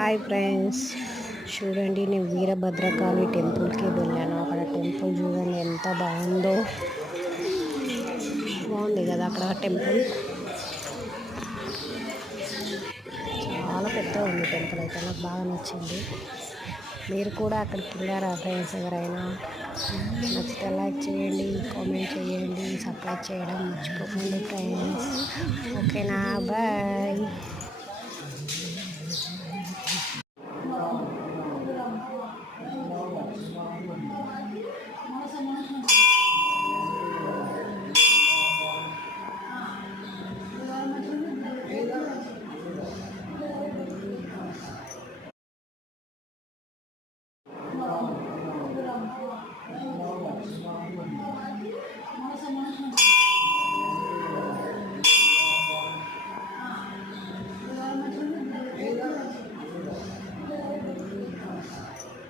Hi friends, చూడండి నేను వీరభద్రకాళి టెంపుల్కి వెళ్ళాను. అక్కడ టెంపుల్ చూడండి ఎంత బాగుందో. బాగుంది కదా అక్కడ టెంపుల్, చాలా పెద్దగా ఉంది టెంపుల్. అయితే నాకు బాగా నచ్చింది. మీరు కూడా అక్కడికి వెళ్ళారా ఫ్రెండ్స్? ఎవరైనా నచ్చితే లైక్ చేయండి, కామెంట్ చేయండి, సబ్స్క్రైబ్ చేయడం మర్చిపోకండి ఫ్రెండ్స్. ఓకేనా? బాయ్.